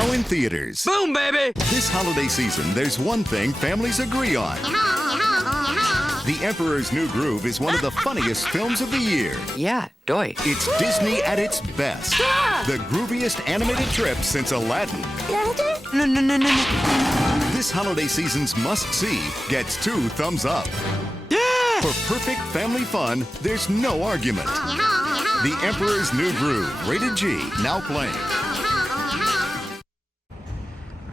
now in theaters. Boom, baby! This holiday season, there's one thing families agree on. The Emperor's New Groove is one of the funniest films of the year. Yeah, doy. It's Disney at its best. The grooviest animated trip since Aladdin. No. This holiday season's must-see gets 2 thumbs up. Yeah! For perfect family fun, there's no argument. The Emperor's New Groove, rated G, now playing.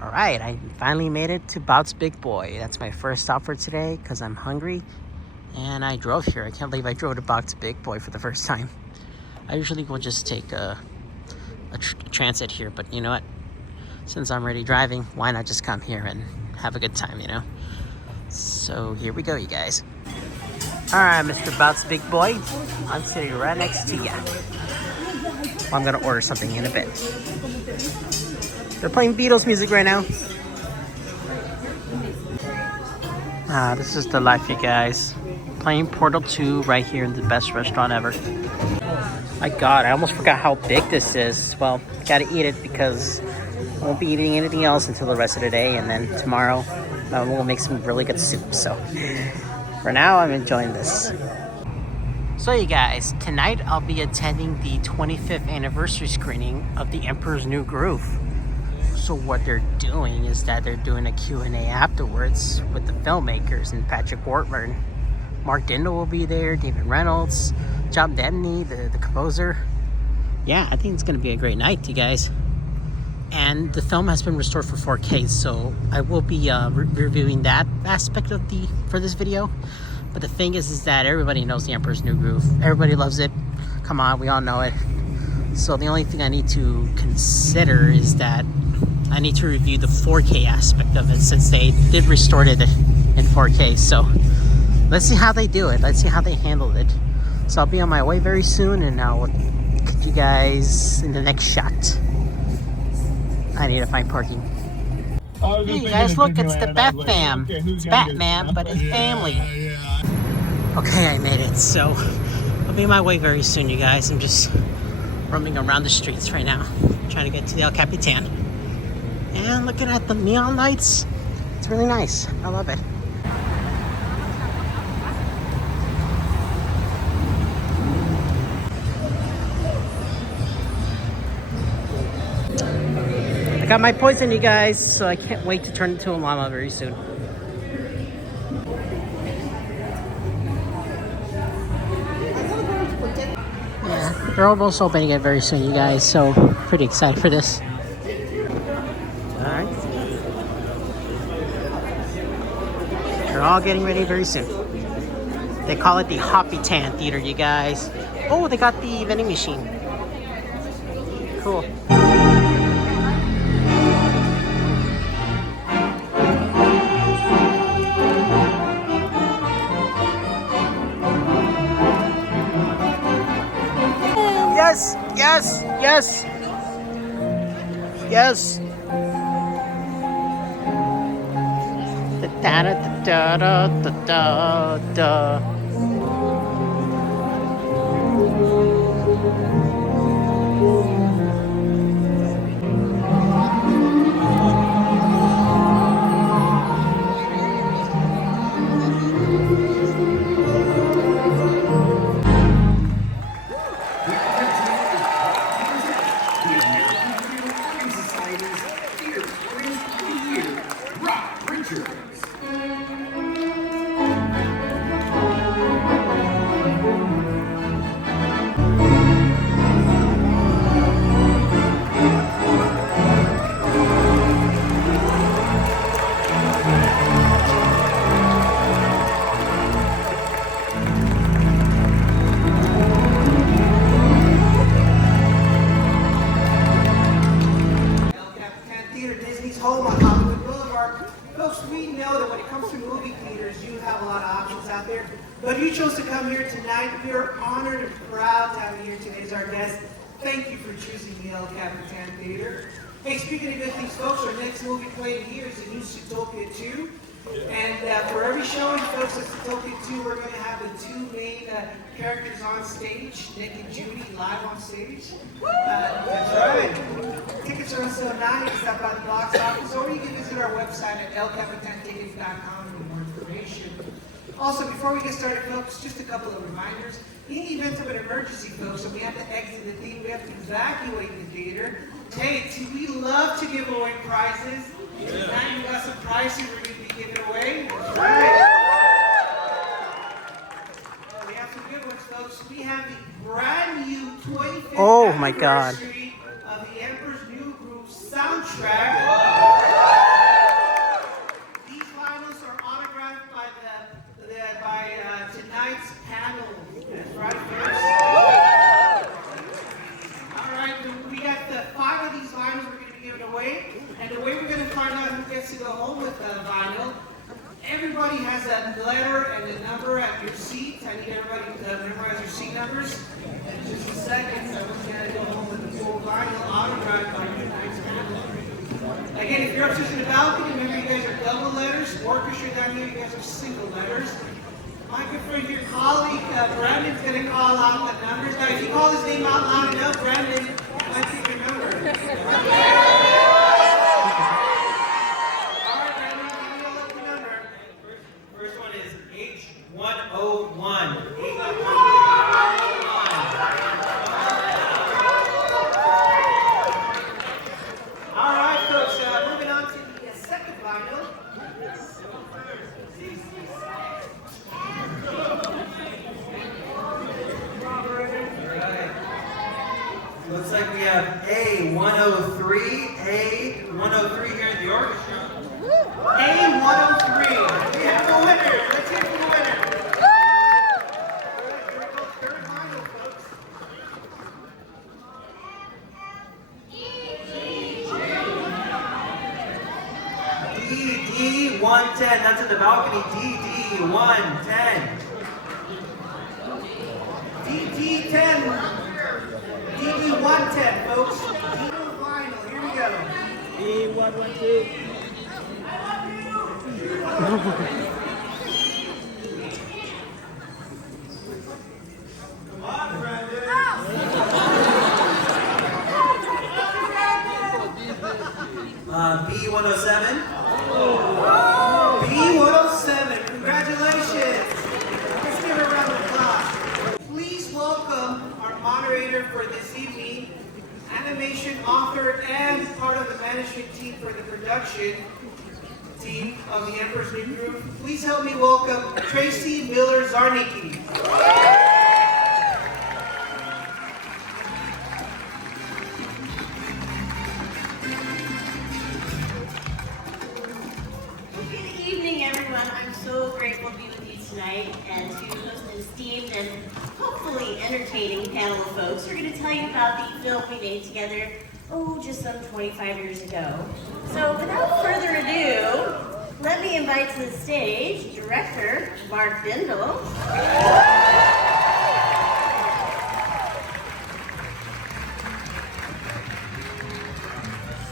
Alright, I finally made it to Bout's Big Boy. That's my first stop for today because I'm hungry. And I drove here. I can't believe I drove to Bout's Big Boy for the first time. I usually will just take a transit here, but you know what? Since I'm already driving, why not just come here and have a good time, you know? So here we go, you guys. Alright, Mr. Bout's Big Boy. I'm sitting right next to you. I'm gonna order something in a bit. They're playing Beatles music right now. This is the life, you guys. Playing Portal 2 right here in the best restaurant ever. My God, I almost forgot how big this is. Well, gotta eat it because I won't be eating anything else until the rest of the day, and then tomorrow we'll make some really good soup. So for now, I'm enjoying this. So you guys, tonight I'll be attending the 25th anniversary screening of The Emperor's New Groove. So what they're doing is that they're doing a Q&A afterwards with the filmmakers and Patrick Warburton. Mark Dindal will be there, David Reynolds, John Debney, the composer. Yeah, I think it's going to be a great night, you guys. And the film has been restored for 4K, so I will be reviewing that aspect of for this video. But the thing is that everybody knows The Emperor's New Groove. Everybody loves it. Come on, we all know it. So the only thing I need to consider is that I need to review the 4K aspect of it since they did restore it in 4K. So let's see how they do it. Let's see how they handle it. So I'll be on my way very soon, and I'll catch you guys in the next shot. I need to find parking. Hey you guys, look, it's the Bat Fam. It's Batman, but it's family. Okay, I made it. So I'll be on my way very soon, you guys. I'm just roaming around the streets right now, trying to get to the El Capitan. And looking at the neon lights, it's really nice. I love it. I got my poison, you guys, so I can't wait to turn into a llama very soon. Yeah, they're almost opening it very soon, you guys, so pretty excited for this. Alright. They're all getting ready very soon. They call it the Capitan Theater, you guys. Oh, they got the vending machine. Cool. Yes. Da da da da da da da. But you chose to come here tonight. We are honored and proud to have you here today as our guest. Thank you for choosing the El Capitan Theater. Hey, speaking of good things, folks, our next movie playing here is the new Zootopia 2. And for every showing, folks, as a token too, we're going to have the two main characters on stage, Nick and Judy, live on stage. That's right. Tickets are on sale now. You can stop by the box office, or you can visit our website at elcapitantickets.com for more information. Also, before we get started, folks, just a couple of reminders. In the event of an emergency, folks, and we have to exit the theater, we have to evacuate the theater. Hey, we love to give away prizes. Tonight we got some prizes we're going to be giving away. That's right. We have some good ones, folks. We have the brand new 25th anniversary of the Emperor's New Groove soundtrack. These vinyls are autographed by tonight's panel. That's right, folks. All right, we got the 5 of these vinyls we're going to be giving away. And the way we're going to find out who gets to go home with the vinyl, everybody has a letter and a number at your seat. I need everybody to memorize your seat numbers. In just a second, someone's going to go home with the full vinyl autographed by tonight's panel. Again, if you're upstairs in the balcony, remember you guys are double letters. Orchestra down here, you guys are single letters. My good friend, your colleague, Brandon's going to call out the numbers. Now, if you call his name out loud enough, Brandon might take your number. All right, Brandon, give me a lucky number. First one is H101. All right, folks, moving on to the second vinyl. Looks like we have A103, A103 here at the orchestra. A103. We have the winner. Let's hear from the winner. Here we go, third vinyl, folks. DD110. That's at the balcony. DD110. DD10. DD110, folks. Vinyl. Here we go. D112. Come on, Brandon. B107. B107. Congratulations. Let's give a round of applause. Please welcome our moderator for this evening, animation author and part of the management team for the production team of the Emperor's New Groove. Please help me welcome Tracy Miller-Zarnicki. Good evening, everyone. I'm so grateful to be with you tonight and to host an esteemed and hopefully entertaining panel of folks who are going to tell you about the film we made together, just some 25 years ago. So without further ado, let me invite to the stage director Mark Dindal,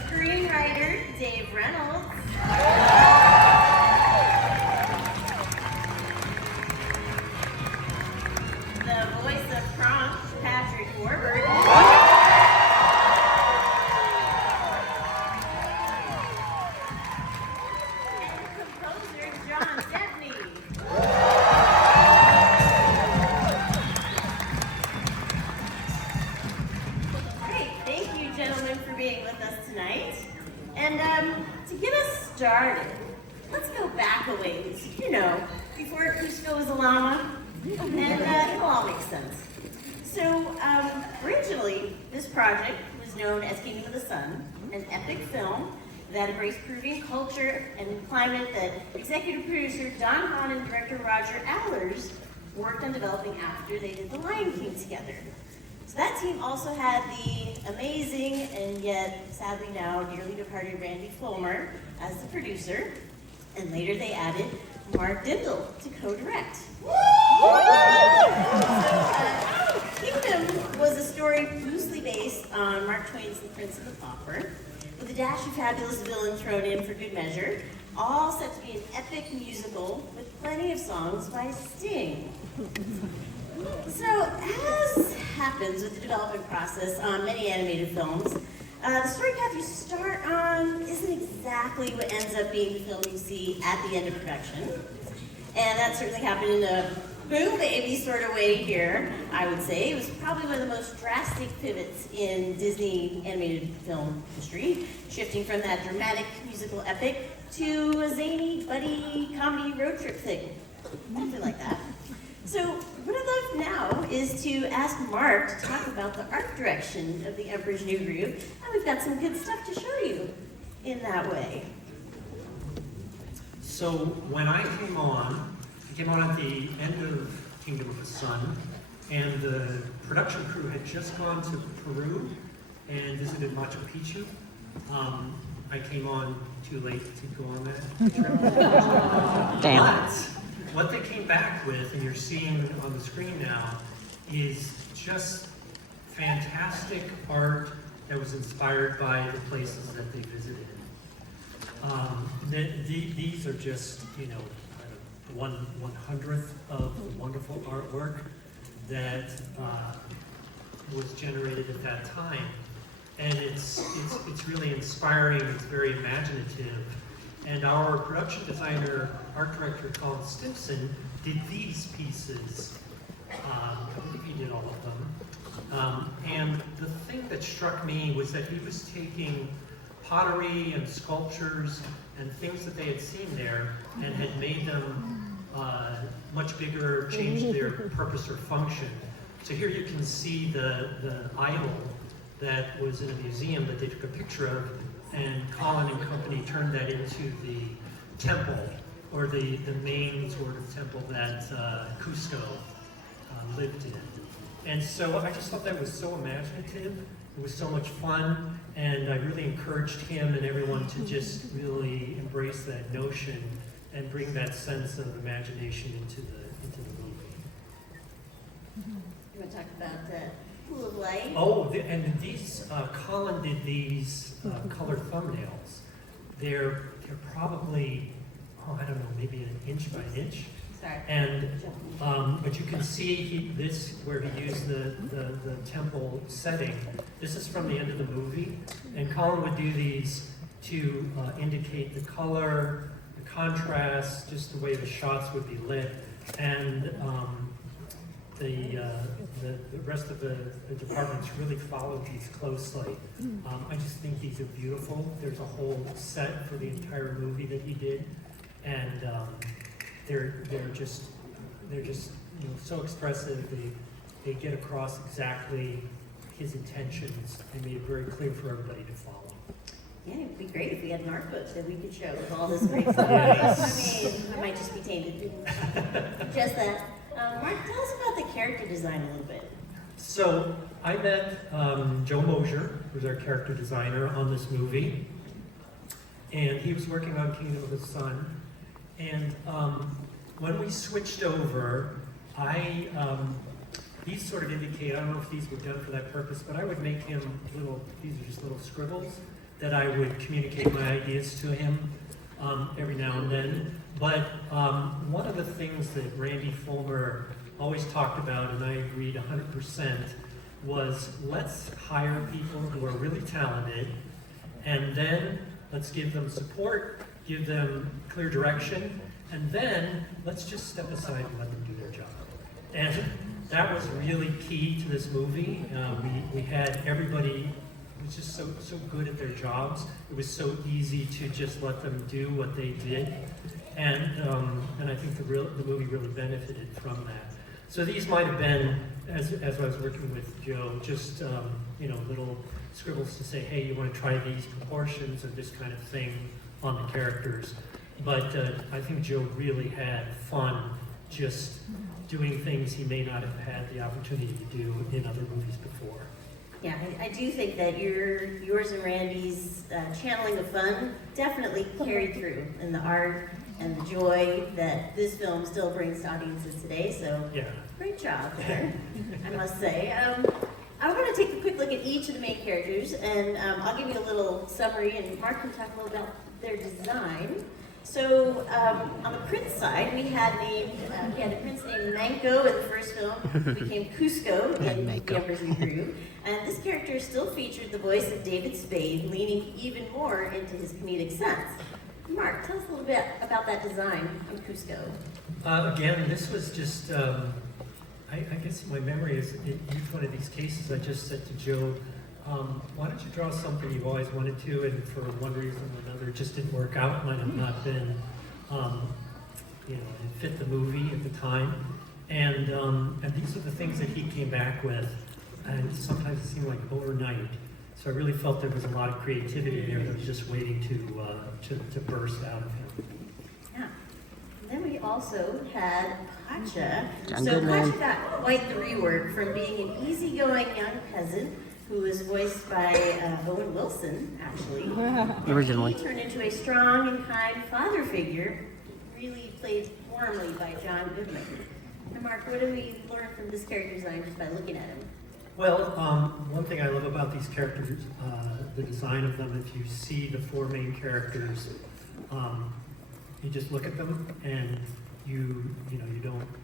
screenwriter Dave Reynolds, the voice of Kronk, Patrick Warburton, and composer John Stepney. Great, thank you gentlemen for being with us tonight. And to get us started, let's go back a ways, before Cusco was a llama. And it'll all make sense. So, originally, this project was known as Kingdom of the Sun, an epic film that embraced Peruvian culture and climate that executive producer Don Hahn and director Roger Allers worked on developing after they did The Lion King together. So that team also had the amazing and yet sadly now dearly departed Randy Fulmer as the producer, and later they added Mark Dindal to co-direct. Kingdom was a story loosely based on Mark Twain's The Prince and the Pauper, with a dash of fabulous villain thrown in for good measure. all set to be an epic musical with plenty of songs by Sting. So, as happens with the development process on many animated films, the story path you start on isn't exactly what ends up being the film you see at the end of production. And that certainly happened in a boom baby sort of way here, I would say. It was probably one of the most drastic pivots in Disney animated film history, shifting from that dramatic musical epic to a zany, buddy, comedy road trip thing. Something like that. So what I'd love now is to ask Mark to talk about the art direction of the Emperor's New Groove, and we've got some good stuff to show you in that way. So when I came on at the end of Kingdom of the Sun, and the production crew had just gone to Peru and visited Machu Picchu. I came on too late to go on that trip. Damn. But what they came back with, and you're seeing on the screen now, is just fantastic art that was inspired by the places that they visited. These are just, you know, 1/100th of the wonderful artwork that was generated at that time. And it's really inspiring, it's very imaginative. And our production designer, art director Colin Stimpson, did these pieces. I believe he did all of them. And the thing that struck me was that he was taking pottery and sculptures and things that they had seen there and had made them much bigger, changed their purpose or function. So here you can see the idol that was in a museum that they took a picture of, and Colin and company turned that into the temple, or the main sort of temple that Cusco lived in. And so I just thought that was so imaginative, it was so much fun, and I really encouraged him and everyone to just really embrace that notion and bring that sense of imagination into the movie. You want to talk about the Pool of Light? Oh, and these, Colin did these colored thumbnails. They're probably, I don't know, maybe an inch by an inch. Sorry. And, but you can see this, where he used the temple setting. This is from the end of the movie. And Colin would do these to indicate the color, the contrast, just the way the shots would be lit. And the rest of the departments really followed these closely. I just think these are beautiful. There's a whole set for the entire movie that he did. And they're just you know, so expressive. They get across exactly his intentions and made it very clear for everybody to follow. Yeah, it'd be great if we had an art book that we could show with all this great stuff. Yes. I mean, I might just be tainted. Just that. Mark, tell us about the character design a little bit. So I met Joe Mosier, who's our character designer on this movie, and he was working on Kingdom of the Sun. And when we switched over, these sort of indicate, I don't know if these were done for that purpose, but I would make him these are just little scribbles that I would communicate my ideas to him every now and then. But one of the things that Randy Fulmer always talked about, and I agreed 100%, was let's hire people who are really talented, and then let's give them support, give them clear direction, and then let's just step aside and let them do their job. And that was really key to this movie. We had everybody was just so good at their jobs. It was so easy to just let them do what they did. And I think the movie really benefited from that. So these might have been, as I was working with Joe, just you know, little scribbles to say, hey, you want to try these proportions or this kind of thing on the characters. But I think Joe really had fun just doing things he may not have had the opportunity to do in other movies before. Yeah, I do think that yours and Randy's channeling of fun definitely carried through in the art and the joy that this film still brings to audiences today. So Yeah. Great job there, I must say. I want to take a quick look at each of the main characters, and I'll give you a little summary, and Mark can talk a little about their design. So on the prince side, we had a prince named Manco in the first film, who became Cusco in The Emperor's New Groove. And this character still featured the voice of David Spade, leaning even more into his comedic sense. Mark, tell us a little bit about that design in Cusco. Again, this was just, I guess my memory is, in each one of these cases, I just said to Joe, why don't you draw something you've always wanted to, and for one reason or another, it just didn't work out, might have not been, it fit the movie at the time. And these are the things that he came back with, and sometimes it seemed like overnight. So I really felt there was a lot of creativity there that was just waiting to burst out of him. Yeah. And then we also had Pacha. John So Goodman. Pacha got quite the rework from being an easygoing young peasant who was voiced by Owen Wilson, actually. Originally. He turned into a strong and kind father figure, really played warmly by John Goodman. And Mark, what do we learn from this character design just by looking at him? Well, one thing I love about these characters, the design of them, if you see the four main characters, you just look at them and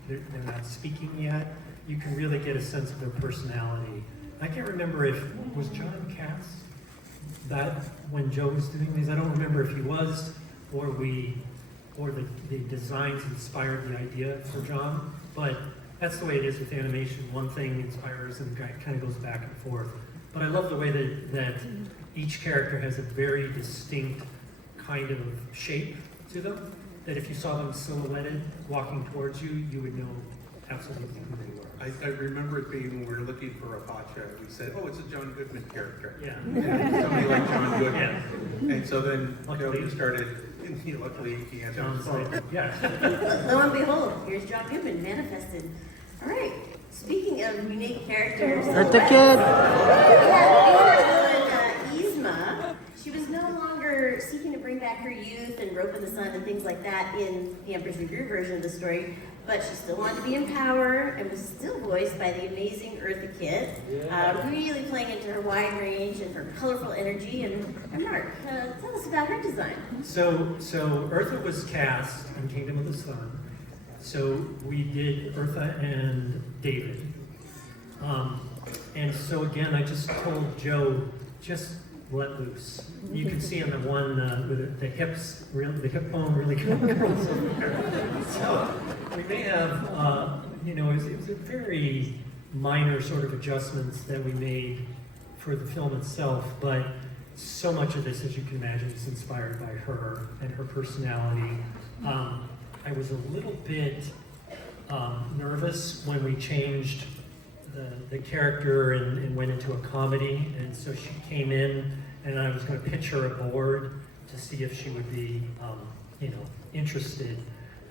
they're not speaking yet. You can really get a sense of their personality. I can't remember if, was John Cass that when Joe was doing these? I don't remember if he was, or the designs inspired the idea for John, but that's the way it is with animation. One thing inspires and kind of goes back and forth. But I love the way that each character has a very distinct kind of shape to them, that if you saw them silhouetted walking towards you, you would know absolutely who they were. I remember it being when we were looking for a Pacha, we said, oh, it's a John Goodman character. Yeah. And somebody like John Goodman. Yeah. And so then Luckily. Joe started, luckily he answered John's the phone. like, yeah. Lo and behold, here's John Goodman manifested. All right, speaking of unique characters, Let the kid. we had Yzma. She was no longer seeking to bring back her youth and rope in the sun and things like that in the Emperor's New Groove version of the story, but she still wanted to be in power and was still voiced by the amazing Eartha Kitt, really playing into her wide range and her colorful energy. And Mark, tell us about her design. So Eartha was cast in Kingdom of the Sun. So we did Eartha and David. And so again, I just told Joe, just let loose. You can see on the one with the hips, the hip bone really curls over there. So we may have, it was a very minor sort of adjustments that we made for the film itself, but so much of this, as you can imagine, is inspired by her and her personality. I was a little bit nervous when we changed the character and went into a comedy, and so she came in and I was going to pitch her a board to see if she would be interested.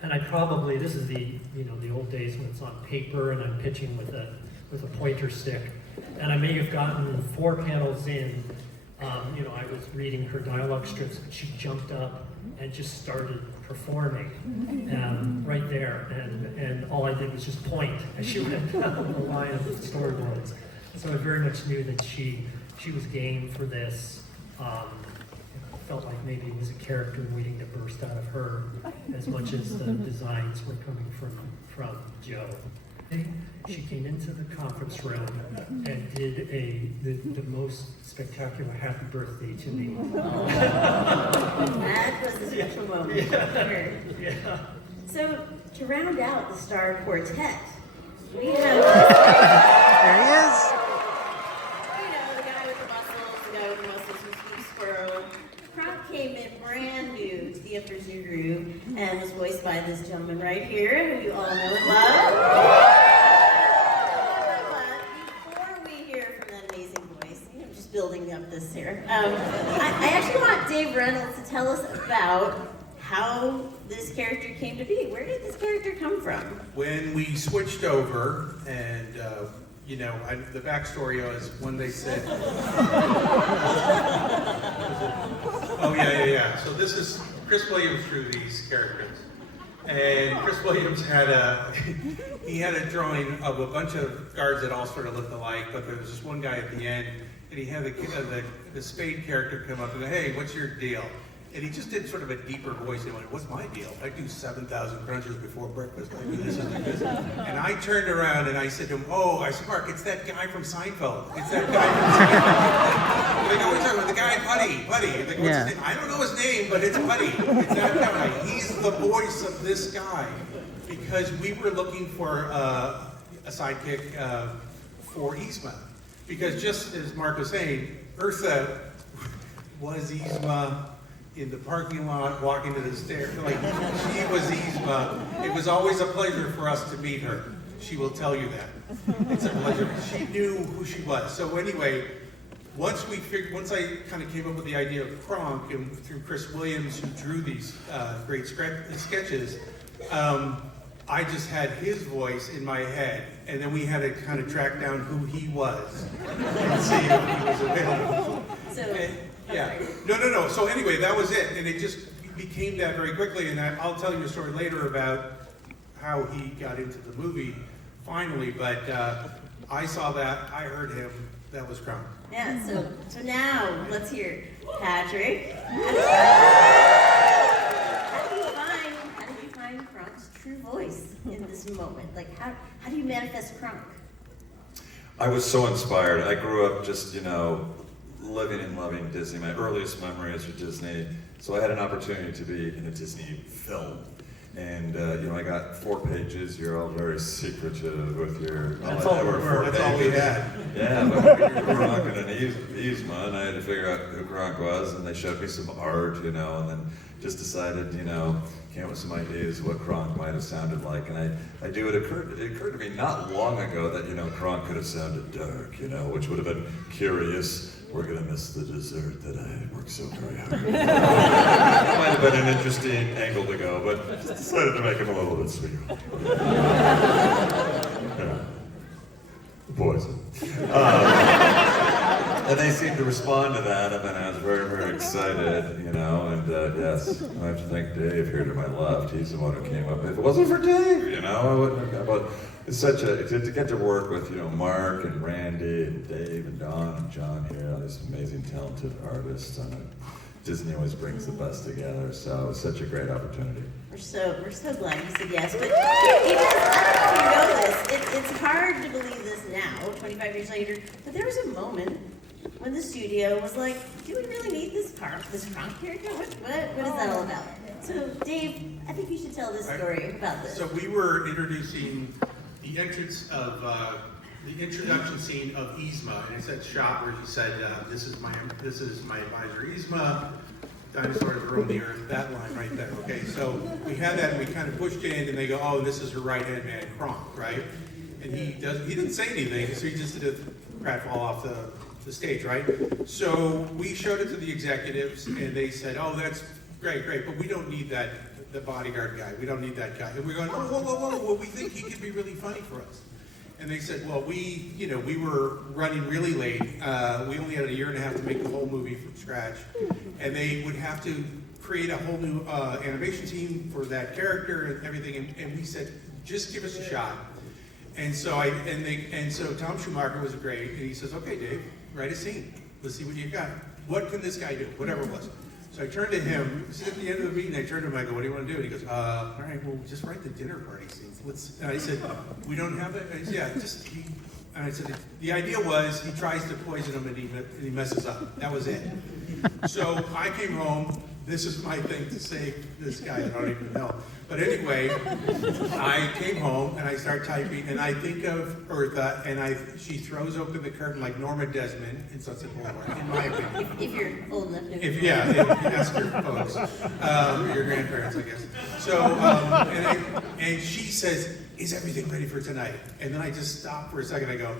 And I probably, this is the old days when it's on paper and I'm pitching with a pointer stick, and I may have gotten 4 panels in. I was reading her dialogue strips, but she jumped up and just started performing right there, and all I did was just point as she went down the line of the storyboards. So I very much knew that she was game for this. Felt like maybe it was a character waiting to burst out of her as much as the designs were coming from Joe. She came into the conference room and did the most spectacular happy birthday to me. That was a special moment. Sure. Yeah. So, to round out the star quartet, we have There he is. the guy with the muscles who speaks squirrel. Kronk came in brand new to the Emperor's New Groove and was voiced by this gentleman right here, who you all know and love. Before we hear from that amazing voice, I'm just building up this here. I actually want Dave Reynolds to tell us about how this character came to be. Where did this character come from? When we switched over, and the backstory was when they said, oh yeah. So this is Chris Williams drew these characters, and Chris Williams had a drawing of a bunch of guards that all sort of looked alike, but there was this one guy at the end, and he had the Spade character come up and go, hey, what's your deal? And he just did sort of a deeper voice. He went, "What's my deal? I do 7,000 crunches before breakfast. I do this and this." And I turned around and I said to him, "Oh," I said, "Mark, it's that guy from Seinfeld. It's that guy from Seinfeld." They go, "We're talking about the guy, Buddy. They go, "What's his name?" "I don't know his name, but it's Buddy. It's that guy. He's the voice of this guy." Because we were looking for a sidekick for Yzma. Because just as Mark was saying, Eartha was Yzma in the parking lot, walking to the stairs. Like, she was Yzma. It was always a pleasure for us to meet her. She will tell you that. It's a pleasure. She knew who she was. So anyway, once I kind of came up with the idea of Kronk, and through Chris Williams, who drew these great sketches, I just had his voice in my head, and then we had to kind of track down who he was and see if he was available. No. So anyway, that was it, and it just became that very quickly. And I'll tell you a story later about how he got into the movie finally. But I saw that, I heard him. That was Kronk. Yeah. So now let's hear Patrick. How do you find Kronk's true voice in this moment? Like, how do you manifest Kronk? I was so inspired. I grew up just, living and loving Disney. My earliest memories are Disney. So I had an opportunity to be in a Disney film. And, I got 4 pages. You're all very secretive with your... That's all we had. Yeah, but Kronk and Yzma, and I had to figure out who Kronk was, and they showed me some art, and then just decided, came up with some ideas of what Kronk might have sounded like. And it occurred to me not long ago that, Kronk could have sounded dark, which would have been curious. We're gonna miss the dessert that I worked so very hard. Might have been an interesting angle to go, but just decided to make him a little bit sweeter. Poison. And they seemed to respond to that, and then I was very, very excited, and yes, I have to thank Dave here to my left. He's the one who came up. If it wasn't for Dave, I wouldn't have got, but it's to get to work with, Mark and Randy and Dave and Don and John here, all these amazing, talented artists, and Disney always brings the best together, so it was such a great opportunity. We're so glad you said yes, but I don't know if you know this, it's hard to believe this now, 25 years later, but there was a moment when the studio was like, do we really need this Kronk character? What is that all about? So Dave, I think you should tell this story about this. So we were introducing the the introduction scene of Yzma, and it's that shot where he said, this is my advisor Yzma, dinosaurs roam the earth, that line right there, okay? So we had that, and we kind of pushed in, and they go, "Oh, this is her right-hand man, Kronk," right? And he didn't say anything, so he just did a pratfall off the stage, right? So we showed it to the executives, and they said, "Oh, that's great, but we don't need the bodyguard guy. We don't need that guy." And we're going, "Oh, whoa, well, we think he could be really funny for us." And they said, "Well, we were running really late. We only had a year and a half to make the whole movie from scratch, and they would have to create a whole new animation team for that character and everything." And we said, "Just give us a shot." And so so Tom Schumacher was great, and he says, "Okay, Dave, write a scene. Let's see what you got. What can this guy do? Whatever it was." So I turned to him. This is at the end of the meeting. I turned to him. I go, "What do you want to do?" And he goes, "All right, well, just write the dinner party scenes." And I said, "We don't have it." And I said, "Yeah, And I said, the idea was he tries to poison him and he messes up. That was it. So I came home. This is my thing to save this guy. I don't even know. But anyway, I came home and I start typing, and I think of Eartha, and she throws open the curtain like Norma Desmond in Sunset Boulevard, in my opinion. If you're old enough to. If you ask your folks, your grandparents, I guess. So, and she says, "Is everything ready for tonight?" And then I just stop for a second. I go,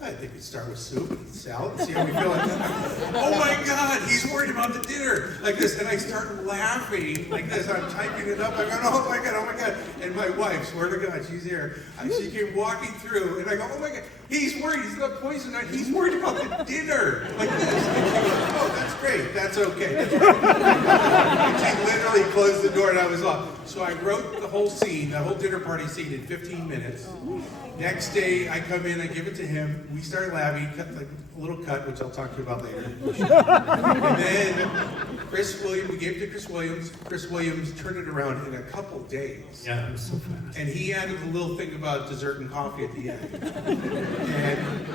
"I think we start with soup and salad and see how we feel." Like that. Oh my God, he's worried about the dinner, like this. And I start laughing like this. I'm typing it up. I go, "Oh my God." And my wife, swear to God, she's here. She came walking through, and I go, "Oh my God, he's worried. He's not poisoned. He's worried about the dinner," like this. And she goes, "Oh, that's great. That's okay." That's right. And she literally they closed the door and I was off. So I wrote the whole scene, the whole dinner party scene in 15 minutes. Next day, I come in, I give it to him. We start laughing, cut like a little cut, which I'll talk to you about later. And then we gave it to Chris Williams. Chris Williams turned it around in a couple days. Yeah, it was so fast. And he added a little thing about dessert and coffee at the end.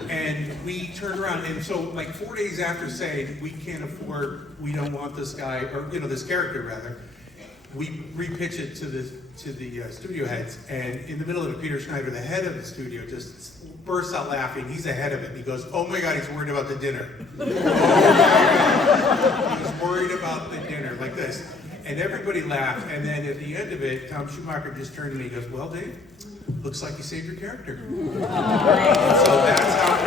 and we turned around, and so like 4 days after saying we can't afford, we don't want this guy, or this character rather, we repitch it to the studio heads, and in the middle of it, Peter Schneider, the head of the studio, just bursts out laughing. He's the head of it. He goes, "Oh my God, he's worried about the dinner." Oh my God, he's worried about the dinner, like this. And everybody laughed, and then at the end of it, Tom Schumacher just turned to me and goes, "Well, Dave, looks like you saved your character." So that's how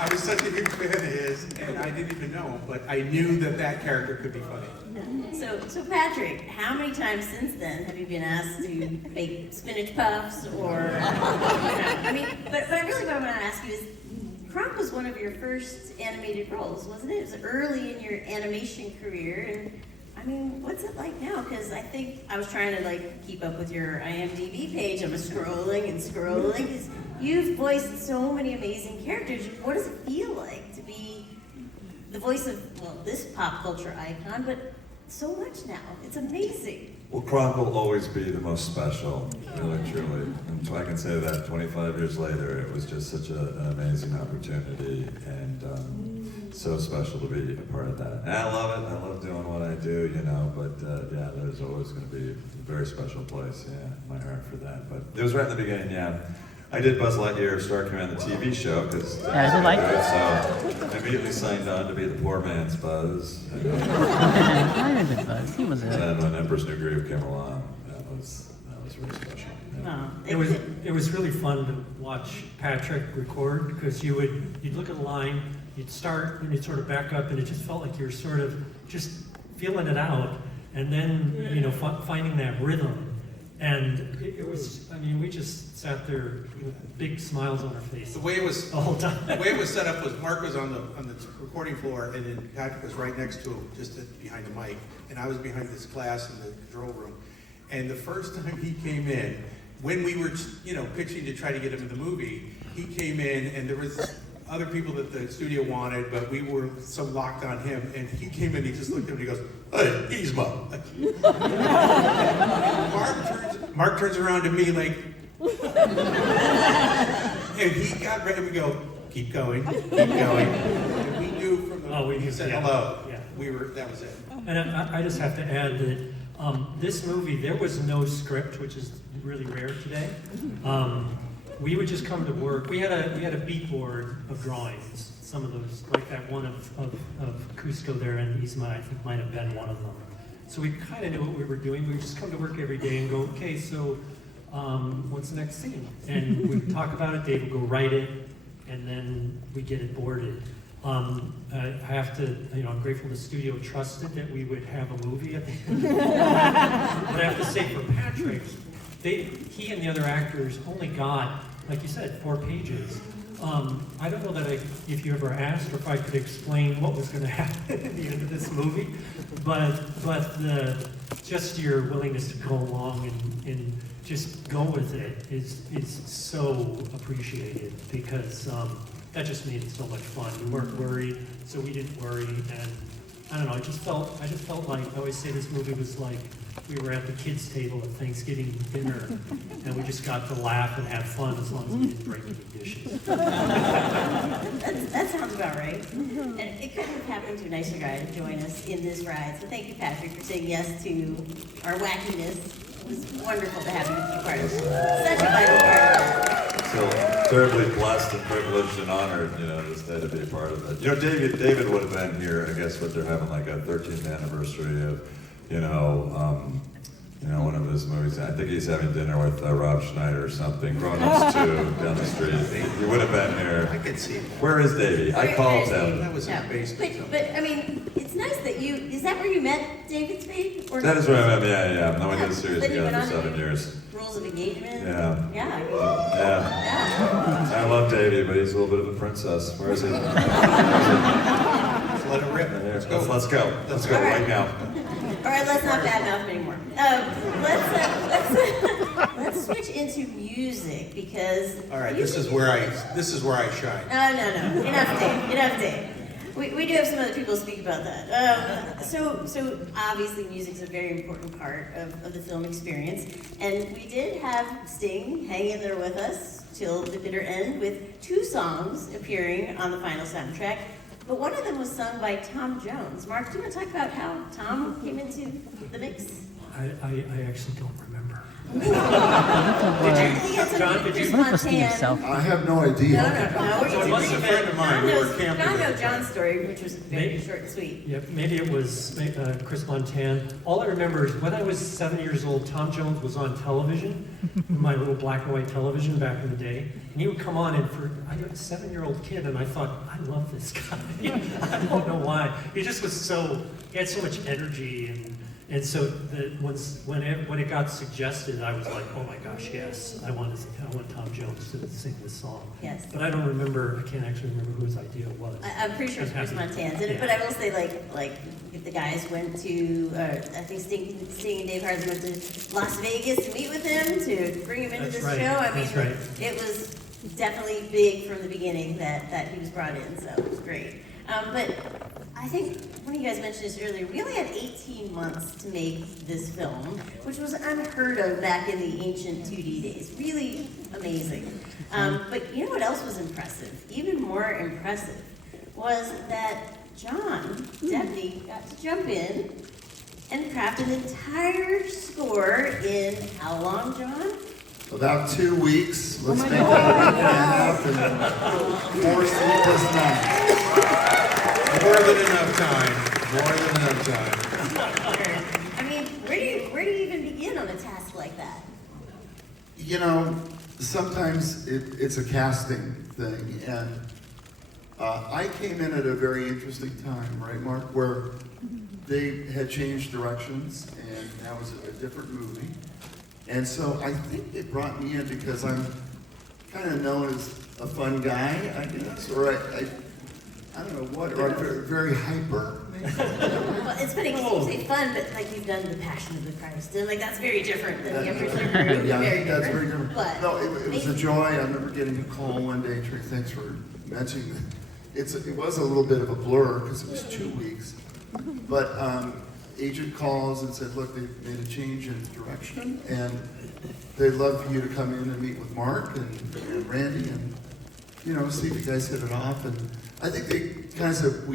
I was such a huge fan of his, and I didn't even know him, but I knew that character could be funny. So Patrick, how many times since then have you been asked to make spinach puffs or, but really what I want to ask you is, Kronk was one of your first animated roles, wasn't it? It was early in your animation career, and I mean, what's it like now? Because I think I was trying to keep up with your IMDb page. I was scrolling and scrolling. Because you've voiced so many amazing characters. What does it feel like to be the voice of this pop culture icon, but so much now? It's amazing. Well, Kronk will always be the most special, really, truly. And I can say that 25 years later, it was just such an amazing opportunity, and so special to be a part of that. And I love it. I love doing what I do, but yeah, there's always going to be a very special place, in my heart for that. But it was right in the beginning, yeah. I did Buzz Lightyear Star Command, the TV show, because I did like it, so I immediately signed on to be the poor man's Buzz. I did Buzz. He was And then when Emperor's New Groove came along, that was really special. Yeah. It was really fun to watch Patrick record, because you'd look at the line, you'd start, and you'd sort of back up, and it just felt like you were sort of just feeling it out, and then finding that rhythm. And it was, we just sat there with big smiles on our faces. The way it was the whole time. The way it was set up was Mark was on the recording floor, and then Patrick was right next to him, just behind the mic, and I was behind this glass in the control room. And the first time he came in, when we were pitching to try to get him in the movie, he came in, and there was other people that the studio wanted, but we were so locked on him, and he came in, he just looked at him, and he goes, "Hey, he's Mom." Mark turns around to me and he got ready to go, keep going. And we knew from the he said hello. Yeah. That was it. And I just have to add that this movie, there was no script, which is really rare today. We would just come to work. We had a beat board of drawings. Some of those, like that one of Cusco there in Isma, I think might have been one of them. So we kind of knew what we were doing. We would just come to work every day and go, okay, so what's the next scene? And we'd talk about it, Dave would go write it, and then we get it boarded. I have to, I'm grateful the studio trusted that we would have a movie at the end. But I have to say for Patrick, he and the other actors only got, like you said, 4 pages. I don't know that if you ever asked or if I could explain what was going to happen at the end of this movie, but just your willingness to go along and just go with it is so appreciated, because that just made it so much fun. We weren't worried, so we didn't worry, and I don't know. I just felt like, I always say this movie was like we were at the kids' table at Thanksgiving dinner, and we just got to laugh and have fun as long as we didn't break any dishes. That sounds about right. And it couldn't have happened to a nicer guy to join us in this ride. So thank you, Patrick, for saying yes to our wackiness. It was wonderful to have you be part of it. Such a vital part of it. So terribly blessed and privileged and honored, this day to be a part of it. David would have been here, I guess, what they're having like a 13th anniversary of, one of his movies. I think he's having dinner with Rob Schneider or something. Grown Ups 2 down the street. He would have been here. I could see him. Where is Davey? I called him. That was in the basement. But it's nice that you Is that where you met David Spade? Or That is where I met. Yeah. No, we did a series Then you together went for on 7 years. Rules of Engagement? Yeah. Yeah. Yeah. I love Davey, but he's a little bit of a princess. Where is he? Let's let it rip. Let's go. Let's go. Let's go right now. All right, let's not badmouth him anymore. Let's switch into music because. All right, this is where I shine. No. Enough, Dave. We do have some other people speak about that. So obviously music's a very important part of the film experience, and we did have Sting hang in there with us till the bitter end with 2 songs appearing on the final soundtrack. But one of them was sung by Tom Jones. Mark, do you want to talk about how Tom came into the mix? I actually don't remember. John, did you yourself? I have no idea. No. So it was a friend of mine. We were camping. John knows John's story, which was very short and sweet. Yeah, maybe it was Chris Montan. All I remember is when I was 7 years old, Tom Jones was on television, my little black and white television back in the day, and he would come on, and I was a 7-year-old kid, and I thought, I love this guy. I don't know why. He just was he had so much energy, and so when it got suggested, I was like, oh my gosh, yes, I want Tom Jones to sing this song. Yes. But I can't actually remember whose idea it was. I'm pretty sure it's Chris Montan did it, but I will say, like if the guys went to, I think Sting and Dave Harley went to Las Vegas to meet with him, to bring him into this show. I mean, it was definitely big from the beginning that he was brought in, so it was great. But I think one of you guys mentioned this earlier, we only had 18 months to make this film, which was unheard of back in the ancient 2D days. Really amazing. But you know what else was impressive? Even more impressive was that John Debney got to jump in and craft an entire score in how long, John? About 2 weeks. Let's make it happen. 4 sleepless nights. More than enough time. I mean, where do you even begin on a task like that? You know, sometimes it's a casting thing, and I came in at a very interesting time, right, Mark, where they had changed directions, and that was a different movie. And so I think they brought me in because I'm kind of known as a fun guy, I guess, or I don't know what, or I'm very hyper. Well, it's funny because you say fun, but like you've done The Passion of the Christ, and like that's very different than the Emperor's New Groove. Yeah, very that's different. very different. But No, it was a joy. I remember getting a call one day, Trey, thanks for mentioning that. It was a little bit of a blur because it was 2 weeks. But agent calls and said, look, they've made a change in direction, and they'd love for you to come in and meet with Mark and Randy and, see if you guys hit it off. And I think they kind of said,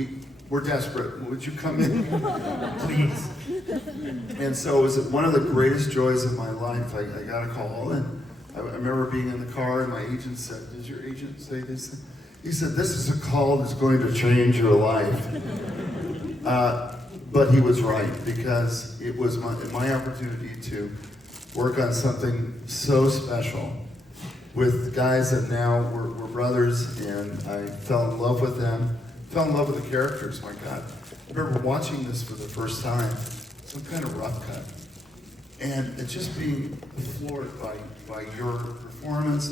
we're desperate. Would you come in? Please. And so it was one of the greatest joys of my life. I got a call, and I remember being in the car, and my agent said, does your agent say this? He said, this is a call that's going to change your life. But he was right, because it was my opportunity to work on something so special with guys that now were brothers, and I fell in love with them, fell in love with the characters, my God. I remember watching this for the first time, some kind of rough cut, and it just being floored by your performance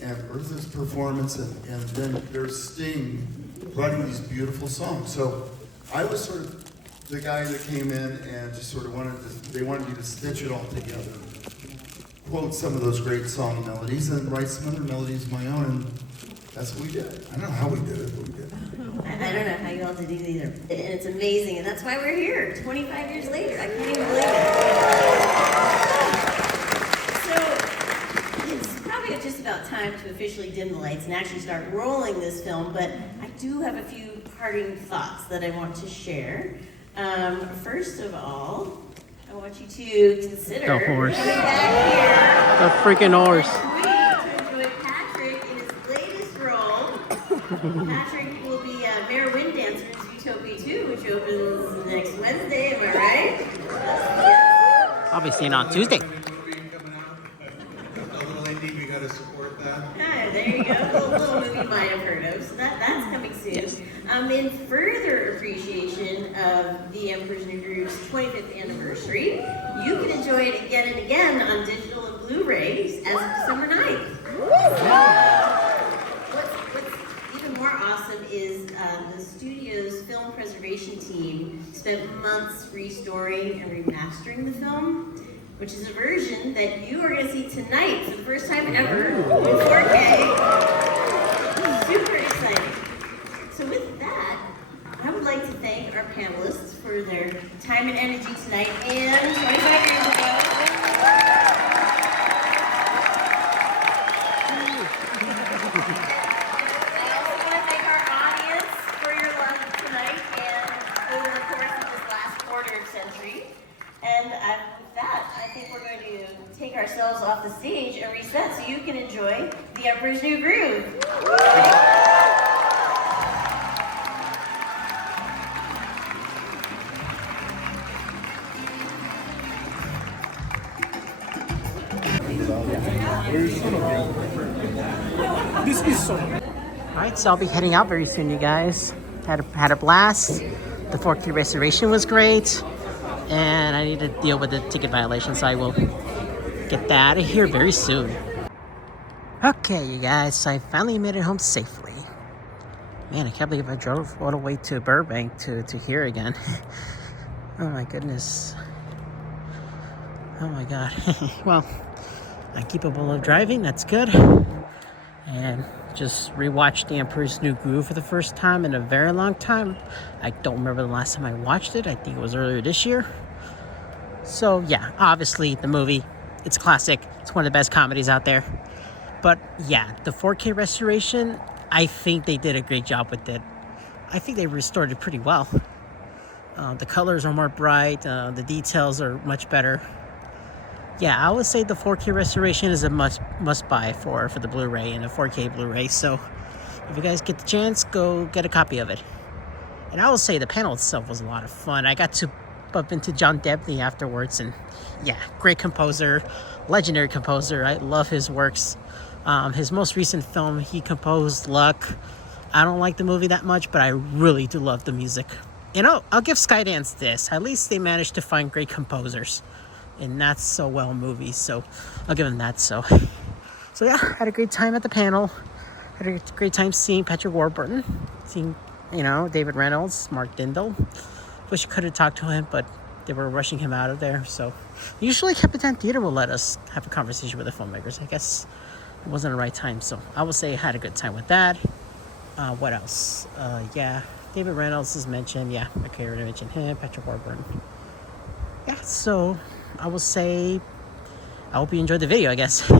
and Eartha's performance, and then there's Sting writing these beautiful songs. So I was sort of the guy that came in and just sort of they wanted me to stitch it all together, quote some of those great song melodies, and write some other melodies of my own, and that's what we did. I don't know how we did it, but we did. I don't know how you all did it either. And it's amazing, and that's why we're here 25 years later. I can't even believe it. So it's probably just about time to officially dim the lights and actually start rolling this film, but I do have a few parting thoughts that I want to share. First of all, I want you to consider The horse. coming back here. The freaking horse. To enjoy Patrick in his latest role. Patrick will be Mayor Wind Dancer in Utopia 2, which opens next Wednesday, am I right? I'll be seeing on Tuesday. Movie coming out. A little indie, we gotta support that. There you go. A little movie you might have heard of. So that's coming soon. In further appreciation of the Emperor's New Groove's 25th anniversary, you can enjoy it again and again on digital and Blu-rays as of December 9th. What's even more awesome is the studio's film preservation team spent months restoring and remastering the film, which is a version that you are going to see tonight for the first time ever in 4K. Super exciting. So with that, I would like to thank our panelists for their time and energy tonight and 25 years ago. I also want to thank our audience for your love tonight and over the course of this last quarter century. And with that, I think we're going to take ourselves off the stage and reset so you can enjoy The Emperor's New Groove. This is so. Alright, so I'll be heading out very soon, you guys. Had a blast. The 4K restoration was great. And I need to deal with the ticket violation, so I will get that out of here very soon. Okay, you guys, so I finally made it home safely. Man, I can't believe I drove all the way to Burbank to here again. Oh my goodness. Oh my god. Well, I'm capable of driving, that's good. And just rewatched The Emperor's New Groove for the first time in a very long time. I don't remember the last time I watched it. I think it was earlier this year. So yeah, obviously the movie, it's classic. It's one of the best comedies out there. But yeah, the 4K restoration, I think they did a great job with it. I think they restored it pretty well. The colors are more bright. The details are much better. Yeah, I would say the 4K restoration is a must buy for the Blu-ray and the 4K Blu-ray. So if you guys get the chance, go get a copy of it. And I will say the panel itself was a lot of fun. I got to bump into John Debney afterwards, and yeah, great composer, legendary composer. I love his works. His most recent film, he composed Luck. I don't like the movie that much, but I really do love the music. You know, I'll give Skydance this. At least they managed to find great composers in not so well movies, so I'll give them that. So yeah, had a great time at the panel. Had a great time seeing Patrick Warburton, seeing, you know, David Reynolds, Mark Dindal. Wish I could have talked to him, but they were rushing him out of there. So usually Capitan Theater will let us have a conversation with the filmmakers. I guess it wasn't the right time, so I would say I had a good time with that. What else? Yeah, David Reynolds is mentioned. Yeah, okay, I already mentioned him. Patrick Warburton. Yeah, so I will say I hope you enjoyed the video, I guess.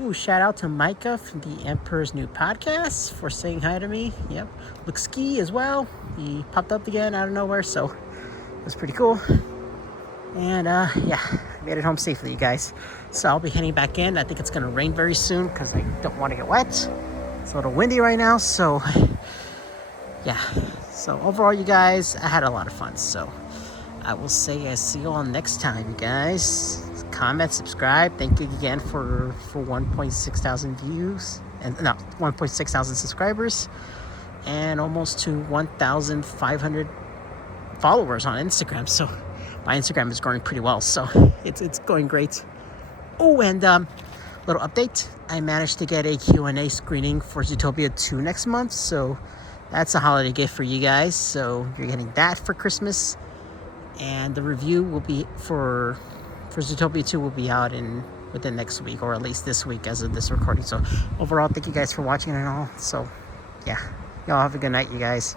Ooh, shout out to Micah from the Emperor's New Podcast for saying hi to me. Yep. Luke Ski as well. He popped up again out of nowhere, so it was pretty cool. And yeah, made it home safely, you guys. So I'll be heading back in. I think it's gonna rain very soon because I don't want to get wet. It's a little windy right now, so yeah. So overall, you guys, I had a lot of fun. So I will say I see you all next time, you guys. Comment, subscribe. Thank you again for 1.6 thousand views. And no, 1.6 thousand subscribers. And almost to 1,500 followers on Instagram. So my Instagram is growing pretty well. So it's going great. Oh, and little update. I managed to get a Q&A screening for Zootopia 2 next month. So that's a holiday gift for you guys. So you're getting that for Christmas. And the review will be for Zootopia 2 will be out within next week, or at least this week as of this recording. So overall, thank you guys for watching and all. So yeah, y'all have a good night, you guys.